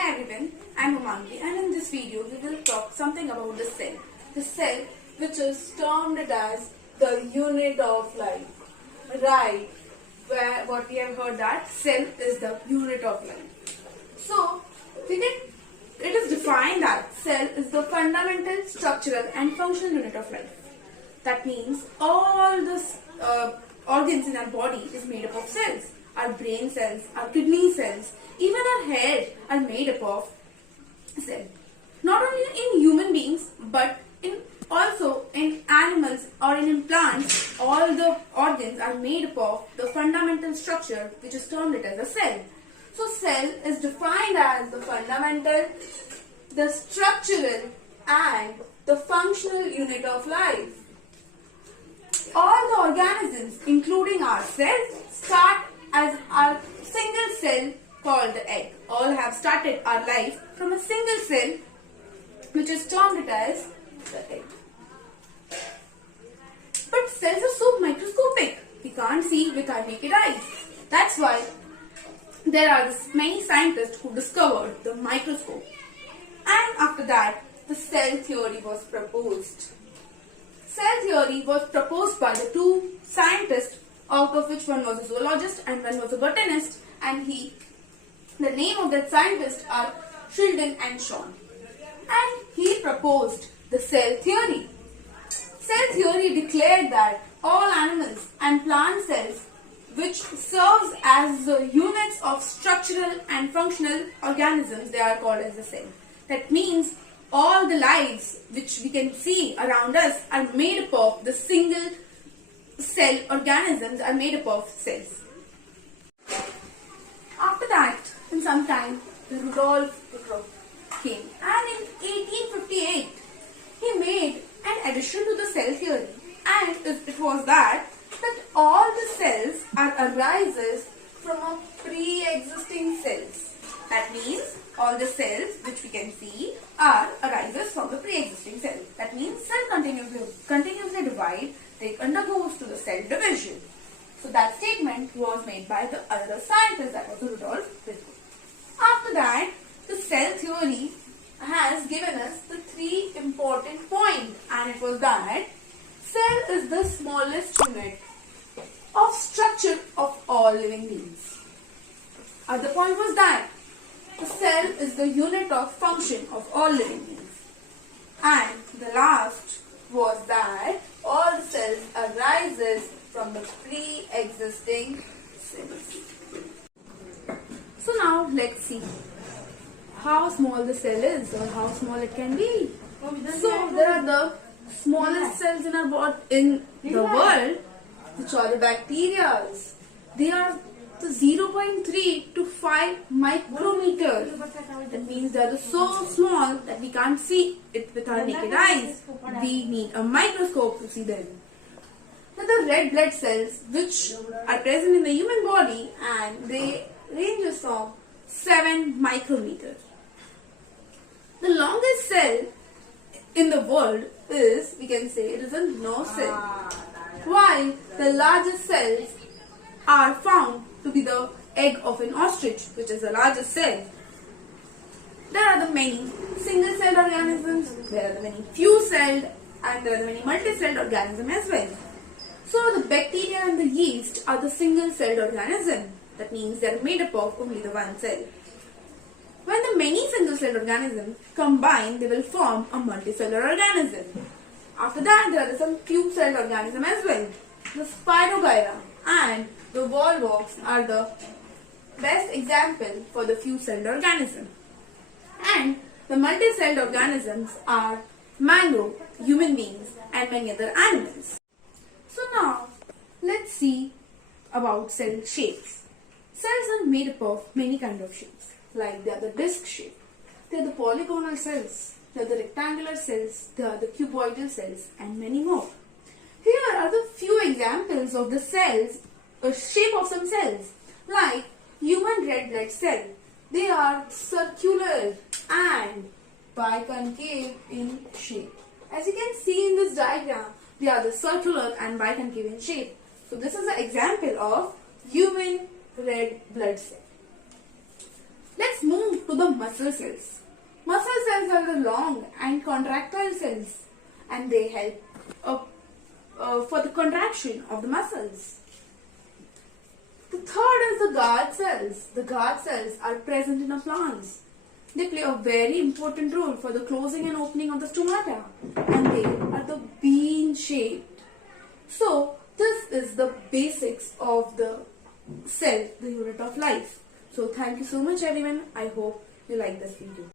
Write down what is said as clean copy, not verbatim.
Hi everyone, I'm Umangi and in this video we will talk something about the cell. The cell which is termed as the unit of life. Right, where what we have heard that cell is the unit of life. So it is defined that cell is the fundamental, structural and functional unit of life. That means all the organs in our body is made up of cells. Our brain cells, our kidney cells, even our hair are made up of cells. Not only in human beings, but also in animals or in plants, all the organs are made up of the fundamental structure which is termed it as a cell. So cell is defined as the fundamental, the structural and the functional unit of life. All the organisms, including ourselves, start as our single cell called the egg. All have started our life from a single cell which is termed it as the egg. But cells are so microscopic, we can't see with our naked eyes. That's why there are many scientists who discovered the microscope. And after that, the cell theory was proposed. Cell theory was proposed by the two scientists, out of which one was a zoologist and one was a botanist, and the name of that scientist are Sheldon and Shawn. And he proposed the cell theory. Cell theory declared that all animals and plant cells, which serves as the units of structural and functional organisms, they are called as a cell. That means all the lives which we can see around us are made up of the single cell organisms are made up of cells. After that, in some time, Rudolf came, and in 1858 he made an addition to the cell theory, and it was that all the cells are arises from a pre-existing cells. That means all the cells which we can see are arises from the pre-existing cell. That means cell continuously divide, they undergoes to the cell division. So that statement was made by the other scientist, that was Rudolf Virchow. After that, the cell theory has given us the three important points, and it was that cell is the smallest unit of structure of all living beings. Other point was that the cell is the unit of function of all living beings. And the last was that all the cells arises from the pre-existing cells. So now let's see how small the cell is or how small it can be. So there are the smallest cells in our body in the world, which are the bacteria. They are the 0.3 to 5 micrometers. That means they are so small that we can't see it with our naked eyes. We need a microscope to see them. Now the red blood cells, which are present in the human body, and they ranges from 7 micrometers. The longest cell in the world is, we can say, it is a nerve cell, while the largest cells are found to be the egg of an ostrich, which is the largest cell. There are the many single-celled organisms, there are the many few-celled, and there are the many multi-celled organisms as well. So the bacteria and the yeast are the single-celled organism. That means they are made up of only the one cell. When the many single-celled organisms combine, they will form a multicellular organism. After that, there are some few-celled organisms as well. The Spirogyra and the Volvox are the best example for the few-celled organism. And the multi-celled organisms are mango, human beings and many other animals. So now, let's see about cell shapes. Cells are made up of many kinds of shapes, like they are the disc shape, they are the polygonal cells, they are the rectangular cells, they are the cuboidal cells and many more. Here are the few examples of the cells, shape of some cells, like human red blood cell. They are circular and biconcave in shape. As you can see in this diagram, they are the circular and biconcave in shape. So this is an example of human red blood cell. Let's move to the muscle cells. Muscle cells are the long and contractile cells, and they help for the contraction of the muscles. The third is the guard cells. The guard cells are present in our plants. They play a very important role for the closing and opening of the stomata, and they are the bean shaped. So this is the basics of the cell, the unit of life. So thank you so much everyone. I hope you like this video.